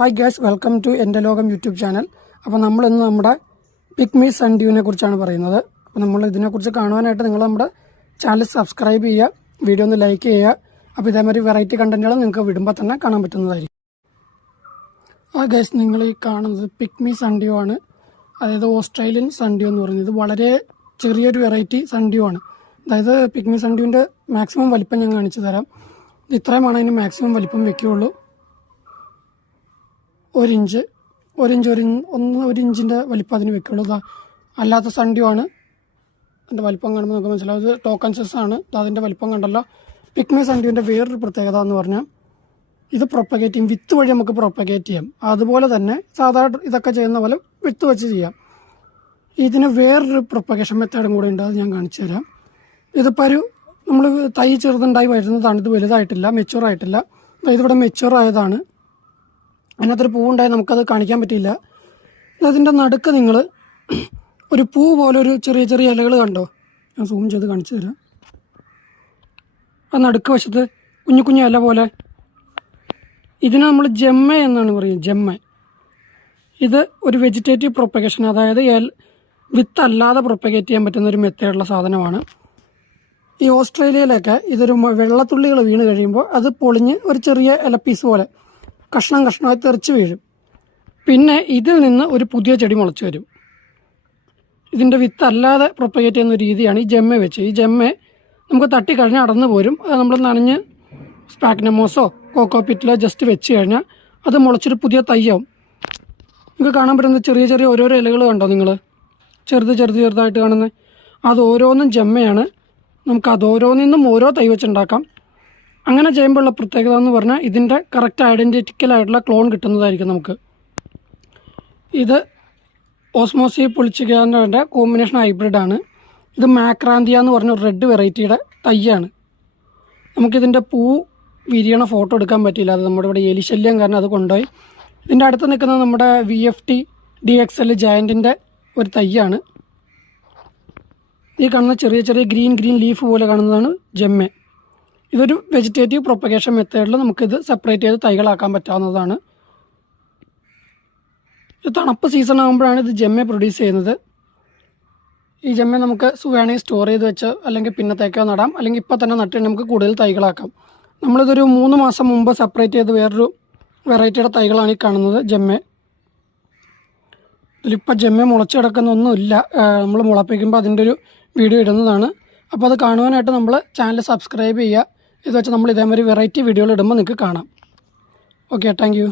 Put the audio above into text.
Hi guys, welcome to എൻ്റെ ലോകം YouTube channel. അപ്പോൾ നമ്മളിന്ന് നമ്മുടെ പിഗ്മി സൺഡ്യൂവിനെ കുറിച്ചാണ് പറയുന്നത്. അപ്പോൾ നമ്മൾ ഇതിനെക്കുറിച്ച് കാണുവാനായിട്ട് നിങ്ങൾ നമ്മുടെ ചാനൽ സബ്സ്ക്രൈബ് ചെയ്യുക, വീഡിയോ ഒന്ന് ലൈക്ക് ചെയ്യുക. അപ്പോൾ ഇതേമാതിരി വെറൈറ്റി കണ്ടന്റുകൾ നിങ്ങൾക്ക് വിടുമ്പോൾ തന്നെ കാണാൻ പറ്റുന്നതായിരിക്കും. ഗൈസ്, നിങ്ങൾ ഈ കാണുന്നത് പിഗ്മി സൺഡ്യൂ ആണ്. അതായത് ഓസ്ട്രേലിയൻ സൺഡ്യൂ എന്ന് പറയുന്നത്. ഇത് വളരെ ചെറിയൊരു വെറൈറ്റി സൺഡ്യൂ ആണ്. അതായത് പിഗ്മി സൺഡ്യൂവിൻ്റെ മാക്സിമം വലിപ്പം ഞാൻ കാണിച്ചു തരാം. ഇത് ഇത്രയുമാണ് അതിന് മാക്സിമം വലിപ്പം വെക്കുകയുള്ളൂ. ഒരു ഇഞ്ചിൻ്റെ വലിപ്പം അതിന് വെക്കുള്ളൂ. അല്ലാത്ത സൺഡ്യൂ ആണ്. അതിൻ്റെ വലിപ്പം കാണുമ്പോൾ നമുക്ക് മനസ്സിലാവും ഇത് ടോക്കൻസസ് ആണ്. അതിൻ്റെ വലിപ്പം കണ്ടല്ലോ. പിഗ്മി സൺഡ്യൂവിൻ്റെ വേറൊരു പ്രത്യേകത എന്ന് പറഞ്ഞാൽ ഇത് പ്രൊപ്പഗേറ്റ് ചെയ്യും. വിത്ത് വഴി നമുക്ക് പ്രൊപ്പഗേറ്റ് ചെയ്യാം. അതുപോലെ തന്നെ സാധാരണ ഇതൊക്കെ ചെയ്യുന്ന പോലെ വിത്ത് വെച്ച് ചെയ്യാം. ഇതിന് വേറൊരു പ്രൊപ്പഗേഷൻ മെത്തേഡും കൂടെ ഉണ്ട്. അത് ഞാൻ കാണിച്ചു തരാം. ഇതിപ്പോൾ നമ്മൾ തൈ ചെറുതുണ്ടായി വരുന്നതാണ്. ഇത് വലുതായിട്ടില്ല, മെച്യൂർ ആയിട്ടില്ല. ഇതിവിടെ മെച്യൂർ ആയതാണ്. അതിനകത്തൊരു പൂവുണ്ടായി നമുക്കത് കാണിക്കാൻ പറ്റിയില്ല. അതിൻ്റെ നടുക്ക് നിങ്ങൾ ഒരു പൂ പോലെ ഒരു ചെറിയ ചെറിയ ഇലകൾ കണ്ടോ? ഞാൻ സൂം ചെയ്ത് കാണിച്ചു തരാം. ആ നടുക്ക് വശത്ത് കുഞ്ഞു കുഞ്ഞു ഇല പോലെ. ഇതിനെ നമ്മൾ ജെമ്മ എന്നാണ് പറയുന്നത്. ജെമ്മ. ഇത് ഒരു വെജിറ്റേറ്റീവ് പ്രൊപ്പഗേഷൻ, അതായത് വിത്ത് അല്ലാതെ പ്രൊപ്പഗേറ്റ് ചെയ്യാൻ പറ്റുന്ന ഒരു മെത്തേഡുള്ള സാധനമാണ്. ഈ ഓസ്ട്രേലിയയിലൊക്കെ ഇതൊരു വെള്ളത്തുള്ളികൾ വീണ് കഴിയുമ്പോൾ അത് പൊളിഞ്ഞ് ഒരു ചെറിയ ഇലപ്പീസ് പോലെ കഷ്ണമായി തെറിച്ച് വീഴും. പിന്നെ ഇതിൽ നിന്ന് ഒരു പുതിയ ചെടി മുളച്ചു വരും. ഇതിൻ്റെ വിത്ത് അല്ലാതെ പ്രൊപ്പഗേറ്റ് ചെയ്യുന്ന ഒരു രീതിയാണ് ഈ ജെമ്മ വെച്ച്. ഈ ജെമ്മ നമുക്ക് തട്ടിക്കഴിഞ്ഞാൽ അടന്നു പോരും. അത് നമ്മൾ നനഞ്ഞ് സ്പാഗ്നമോസോ കോക്കോപിറ്റിലോ ജസ്റ്റ് വെച്ച് കഴിഞ്ഞാൽ അത് മുളച്ചൊരു പുതിയ തയ്യാവും. നിങ്ങൾക്ക് കാണാൻ പറ്റുന്ന ചെറിയ ചെറിയ ഓരോരോ ഇലകൾ കണ്ടോ നിങ്ങൾ? ചെറുതായിട്ട് കാണുന്നത് അത് ഓരോന്നും ജെമ്മയാണ്. നമുക്ക് അത് ഓരോന്നിൽ നിന്നും ഓരോ തൈ വെച്ചുണ്ടാക്കാം. അങ്ങനെ ചെയ്യുമ്പോഴുള്ള പ്രത്യേകത എന്ന് പറഞ്ഞാൽ ഇതിൻ്റെ കറക്റ്റ് ഐഡൻറ്റിക്കലായിട്ടുള്ള ക്ലോൺ കിട്ടുന്നതായിരിക്കും നമുക്ക്. ഇത് ഓസ്മോസി പുളിച്ചിക്കാൻ്റെ കോമ്പിനേഷൻ ഹൈബ്രിഡാണ്. ഇത് മാക്രാന്തിയ എന്ന് പറഞ്ഞ ഒരു റെഡ് വെറൈറ്റിയുടെ തയ്യാണ്. നമുക്കിതിൻ്റെ പൂ വിരിയണ ഫോട്ടോ എടുക്കാൻ പറ്റിയില്ല. അത് നമ്മുടെ ഇവിടെ എലിശല്യം കാരണം അത് കൊണ്ടുപോയി. ഇതിൻ്റെ അടുത്ത് നിൽക്കുന്നത് നമ്മുടെ VFT DXL ജയൻറ്റിൻ്റെ ഒരു തയ്യാണ്. ഈ കാണുന്ന ചെറിയ ചെറിയ ഗ്രീൻ ലീഫ് പോലെ കാണുന്നതാണ് ജെമ്മ. ഇതൊരു വെജിറ്റേറ്റീവ് പ്രൊപ്പഗേഷൻ മെത്തേഡിൽ നമുക്കിത് സെപ്പറേറ്റ് ചെയ്ത് തൈകളാക്കാൻ പറ്റാവുന്നതാണ്. ഇത് തണുപ്പ് സീസൺ ആകുമ്പോഴാണ് ഇത് ജെമ്മ പ്രൊഡ്യൂസ് ചെയ്യുന്നത്. ഈ ജെമ്മ നമുക്ക് വേണമെങ്കിൽ സ്റ്റോർ ചെയ്ത് വെച്ച് അല്ലെങ്കിൽ പിന്നത്തേക്കോ നടാം, അല്ലെങ്കിൽ ഇപ്പോൾ തന്നെ നട്ട് നമുക്ക് കൂടുതൽ തൈകളാക്കാം. നമ്മളിതൊരു 3 മാസം മുമ്പ് സെപ്പറേറ്റ് ചെയ്ത് വേറൊരു വെറൈറ്റിയുടെ തൈകളാണ് ഈ കാണുന്നത് ജെമ്മ. ഇതിലിപ്പോൾ ജെമ്മ മുളച്ച് കിടക്കുന്നൊന്നുമില്ല. നമ്മൾ മുളപ്പിക്കുമ്പോൾ അതിൻ്റെ ഒരു വീഡിയോ ഇടുന്നതാണ്. അപ്പോൾ അത് കാണുവാനായിട്ട് നമ്മൾ ചാനൽ സബ്സ്ക്രൈബ് ചെയ്യുക. ഇത് വെച്ച് നമ്മൾ ഇതേമാതിരി വെറൈറ്റി വീഡിയോകൾ ഇടുമ്പോൾ നിങ്ങൾക്ക് കാണാം. Okay, thank you.